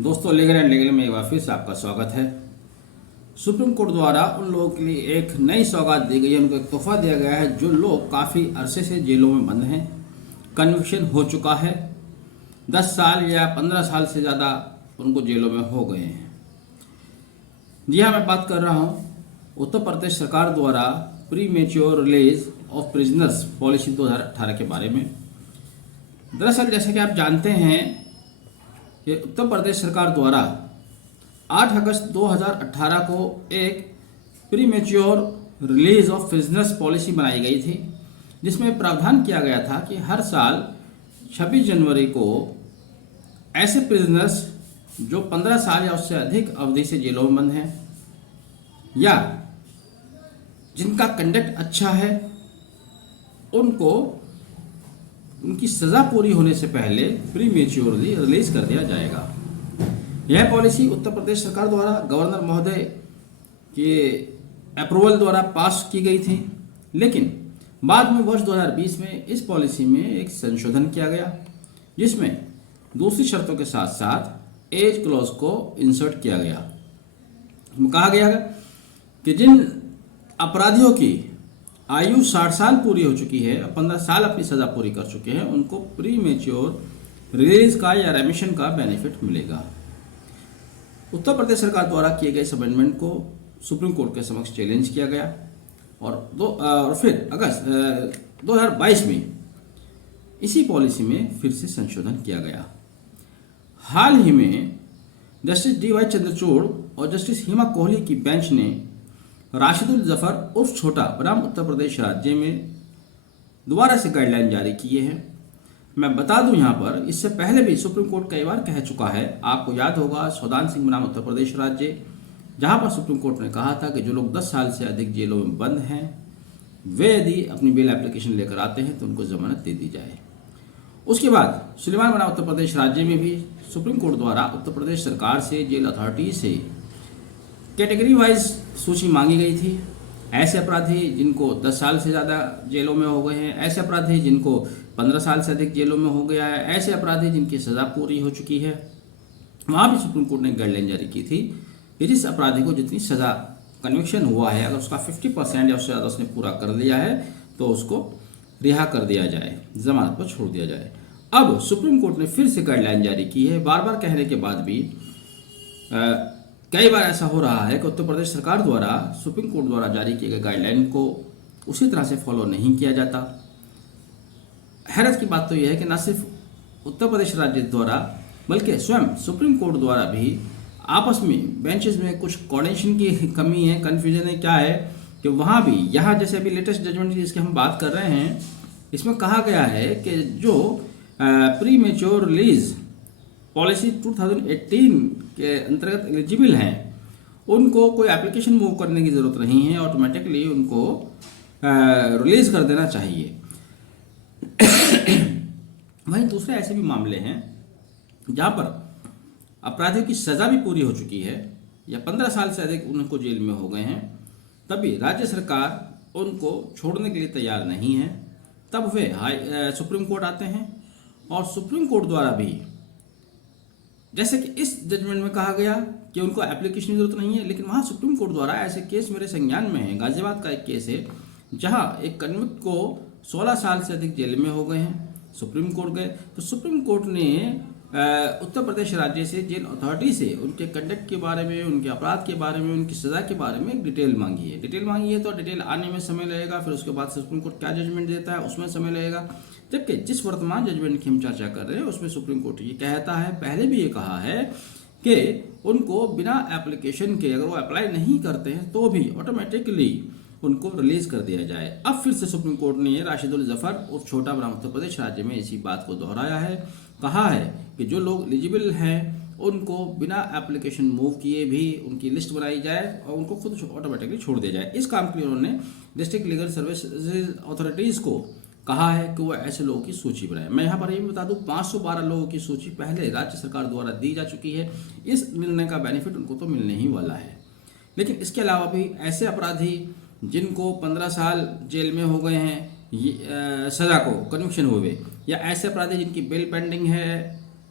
दोस्तों, legal and legal में एक बार फिर से आपका स्वागत है। सुप्रीम कोर्ट द्वारा उन लोगों के लिए एक नई सौगात दी गई है, उनको एक तोहफा दिया गया है जो लोग काफ़ी अरसे से जेलों में बंद हैं, कन्विक्शन हो चुका है, 10 साल या 15 साल से ज़्यादा उनको जेलों में हो गए हैं। जी हाँ, मैं बात कर रहा हूँ उत्तर प्रदेश सरकार द्वारा pre mature release of prisoners policy 2018 के बारे में। दरअसल जैसे कि आप जानते हैं कि उत्तर प्रदेश सरकार द्वारा 8 अगस्त 2018 को एक pre mature release of prisoners policy बनाई गई थी, जिसमें प्रावधान किया गया था कि हर साल 26 जनवरी को ऐसे प्रिजनर्स जो 15 साल या उससे अधिक अवधि से जेलों में बंद हैं या जिनका कंडक्ट अच्छा है, उनको उनकी सज़ा पूरी होने से पहले प्री मेच्योरली रिलीज कर दिया जाएगा। यह पॉलिसी उत्तर प्रदेश सरकार द्वारा गवर्नर महोदय के अप्रूवल द्वारा पास की गई थी, लेकिन बाद में वर्ष 2020 में इस पॉलिसी में एक संशोधन किया गया, जिसमें दूसरी शर्तों के साथ साथ एज क्लॉज को इंसर्ट किया गया। कहा गया कि जिन अपराधियों की आयु 60 साल पूरी हो चुकी है और 15 साल अपनी सज़ा पूरी कर चुके हैं, उनको प्री मेच्योर रिलीज का या रेमिशन का बेनिफिट मिलेगा। उत्तर प्रदेश सरकार द्वारा किए गए इस अमेंडमेंट को सुप्रीम कोर्ट के समक्ष चैलेंज किया गया और फिर अगस्त 2022 में इसी पॉलिसी में फिर से संशोधन किया गया। हाल ही में जस्टिस डी.वाई. चंद्रचूड़ और जस्टिस हिमा कोहली की बेंच ने राशिदुल जफर उर्फ छोटा बनाम उत्तर प्रदेश राज्य में दोबारा से गाइडलाइन जारी किए हैं। मैं बता दूं यहाँ पर, इससे पहले भी सुप्रीम कोर्ट कई बार कह चुका है। आपको याद होगा सौदान सिंह बनाम उत्तर प्रदेश राज्य, जहाँ पर सुप्रीम कोर्ट ने कहा था कि जो लोग 10 साल से अधिक जेलों में बंद हैं, वे यदि अपनी बेल एप्लीकेशन लेकर आते हैं तो उनको जमानत दे दी जाए। उसके बाद सुलेमान बनाम उत्तर प्रदेश राज्य में भी सुप्रीम कोर्ट द्वारा उत्तर प्रदेश सरकार से जेल अथॉरिटी से कैटेगरी वाइज सूची मांगी गई थी। ऐसे अपराधी जिनको 10 साल से ज़्यादा जेलों में हो गए हैं, ऐसे अपराधी जिनको 15 साल से अधिक जेलों में हो गया है, ऐसे अपराधी जिनकी सज़ा पूरी हो चुकी है। वहाँ भी सुप्रीम कोर्ट ने गाइडलाइन जारी की थी कि जिस अपराधी को जितनी सज़ा कन्विक्शन हुआ है, अगर उसका 50% या उससे ज़्यादा उसने पूरा कर लिया है तो उसको रिहा कर दिया जाए, जमानत पर छोड़ दिया जाए। अब सुप्रीम कोर्ट ने फिर से गाइडलाइन जारी की है। बार बार कहने के बाद भी कई बार ऐसा हो रहा है कि उत्तर प्रदेश सरकार द्वारा सुप्रीम कोर्ट द्वारा जारी किए गए गाइडलाइन को उसी तरह से फॉलो नहीं किया जाता। हैरत की बात तो यह है कि न सिर्फ उत्तर प्रदेश राज्य द्वारा बल्कि स्वयं सुप्रीम कोर्ट द्वारा भी आपस में बेंचेस में कुछ कोऑर्डिनेशन की कमी है, कन्फ्यूजन है। क्या है कि वहाँ भी, यहाँ जैसे अभी लेटेस्ट जजमेंट जिसकी हम बात कर रहे हैं, इसमें कहा गया है कि जो प्री मेच्योर रिलीज पॉलिसी 2018 के अंतर्गत एलिजिबल हैं, उनको कोई एप्लीकेशन मूव करने की ज़रूरत नहीं है, ऑटोमेटिकली उनको रिलीज कर देना चाहिए। वहीं दूसरे ऐसे भी मामले हैं जहाँ पर अपराधियों की सज़ा भी पूरी हो चुकी है या 15 साल से अधिक उनको जेल में हो गए हैं, तभी राज्य सरकार उनको छोड़ने के लिए तैयार नहीं है। तब वे सुप्रीम कोर्ट आते हैं और सुप्रीम कोर्ट द्वारा भी, जैसे कि इस जजमेंट में कहा गया कि उनको एप्लीकेशन की जरूरत नहीं है, लेकिन वहाँ सुप्रीम कोर्ट द्वारा ऐसे केस मेरे संज्ञान में है। गाजियाबाद का एक केस है जहाँ एक कन्विक्ट को 16 साल से अधिक जेल में हो गए हैं, सुप्रीम कोर्ट गए तो सुप्रीम कोर्ट ने उत्तर प्रदेश राज्य से, जेल अथॉरिटी से उनके कंडक्ट के बारे में, उनके अपराध के बारे में, उनकी सज़ा के बारे में डिटेल मांगी है। डिटेल मांगी है तो डिटेल आने में समय लगेगा, फिर उसके बाद सुप्रीम कोर्ट क्या जजमेंट देता है उसमें समय लगेगा। जबकि जिस वर्तमान जजमेंट की हम चर्चा कर रहे हैं उसमें सुप्रीम कोर्ट ये कहता है, पहले भी ये कहा है कि उनको बिना एप्लीकेशन के, अगर वो अप्लाई नहीं करते हैं तो भी ऑटोमेटिकली उनको रिलीज कर दिया जाए। अब फिर से सुप्रीम कोर्ट ने राशिदुल जफर और छोटा बनाम उत्तर प्रदेश राज्य में इसी बात को दोहराया है। कहा है कि जो लोग एलिजिबल हैं उनको बिना एप्लीकेशन मूव किए भी उनकी लिस्ट बनाई जाए और उनको खुद ऑटोमेटिकली छोड़ दिया जाए। इस काम के लिए उन्होंने डिस्ट्रिक्ट लीगल सर्विसेज अथॉरिटीज़ को कहा है कि वो ऐसे लोगों की सूची बनाए। मैं यहाँ पर ये भी बता दूँ, 512 लोगों की सूची पहले राज्य सरकार द्वारा दी जा चुकी है। इस निर्णय का बेनिफिट उनको तो मिलने ही वाला है, लेकिन इसके अलावा भी ऐसे अपराधी जिनको 15 साल जेल में हो गए हैं सज़ा को, कन्विक्शन हुए, या ऐसे अपराधी जिनकी बेल पेंडिंग है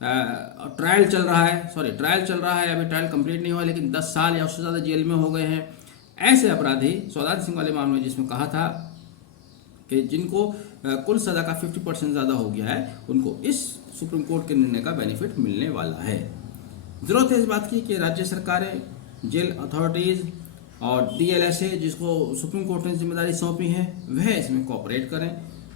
ट्रायल चल रहा है, अभी ट्रायल कंप्लीट नहीं हुआ, लेकिन 10 साल या उससे ज़्यादा जेल में हो गए हैं। ऐसे अपराधी सौदान सिंह वाले मामले में जिसमें कहा था कि जिनको कुल सज़ा का 50% ज़्यादा हो गया है, उनको इस सुप्रीम कोर्ट के निर्णय का बेनिफिट मिलने वाला है। ज़रूरत है इस बात की कि राज्य सरकारें, जेल अथॉरिटीज़ और DLSA जिसको सुप्रीम कोर्ट ने जिम्मेदारी सौंपी है, वह इसमें कोऑपरेट करें।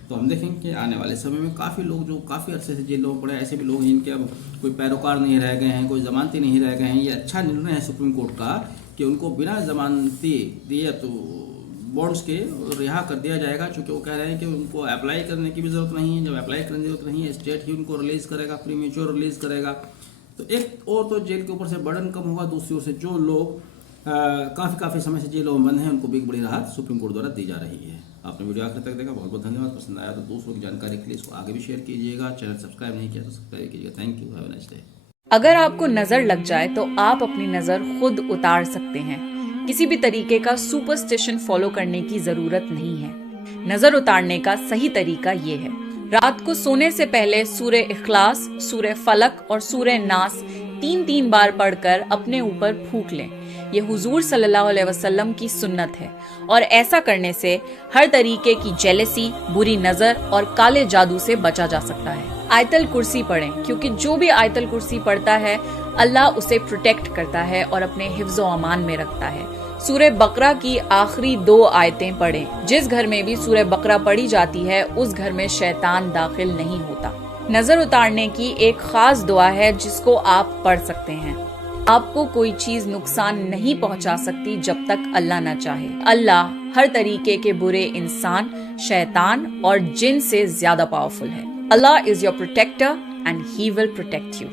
तो हम देखेंगे कि आने वाले समय में काफ़ी लोग जो काफ़ी अरसे से जेलों में पड़े, ऐसे भी लोग हैं जिनके अब कोई पैरोकार नहीं रह गए हैं, कोई जमानती नहीं रह गए हैं। ये अच्छा निर्णय है सुप्रीम कोर्ट का कि उनको बिना जमानती दिए तो बॉन्ड्स के रिहा कर दिया जाएगा, क्योंकि वो कह रहे हैं कि उनको अप्लाई करने की भी ज़रूरत नहीं है। जब अप्लाई करने की ज़रूरत नहीं है, स्टेट ही उनको रिलीज़ करेगा, प्रीमेच्योर रिलीज़ करेगा। तो एक और तो जेल के ऊपर से बर्डन कम होगा, दूसरी ओर से जो लोग काफ़ी समय से जेलों में बंद हैं उनको भी एक बड़ी राहत सुप्रीम कोर्ट द्वारा दी जा रही है। आपने वीडियो आखिर तक देखा, बहुत बहुत धन्यवाद। पसंद आया तो दूसरों की जानकारी के लिए इसको आगे भी शेयर कीजिएगा। चैनल सब्सक्राइब नहीं किया तो सब्सक्राइब कीजिएगा। Thank you, have a nice day. अगर आपको नजर लग जाए तो आप अपनी नजर खुद उतार सकते हैं। किसी भी तरीके का सुपरस्टिशन फॉलो करने की जरूरत नहीं है। नजर उतारने का सही तरीका ये है, रात को सोने से पहले सूरह इखलास, सूरह फलक और सूरह नास 3-3 बार पढ़कर अपने ऊपर फूंक लें। ये हुजूर सल्लल्लाहु अलैहि वसल्लम की सुन्नत है और ऐसा करने से हर तरीके की जेलसी, बुरी नजर और काले जादू से बचा जा सकता है। आयतल कुर्सी पढ़ें, क्योंकि जो भी आयतल कुर्सी पढ़ता है अल्लाह उसे प्रोटेक्ट करता है और अपने हिफ्ज़ो अमान में रखता है। सूरह बकरा की आखिरी 2 आयतें पढ़ें। जिस घर में भी सूरह बकरा पढ़ी जाती है उस घर में शैतान दाखिल नहीं होता। नजर उतारने की एक खास दुआ है जिसको आप पढ़ सकते हैं। आपको कोई चीज नुकसान नहीं पहुंचा सकती जब तक अल्लाह न चाहे। अल्लाह हर तरीके के बुरे इंसान, शैतान और जिन से ज्यादा पावरफुल है। Allah is your protector and he will protect you.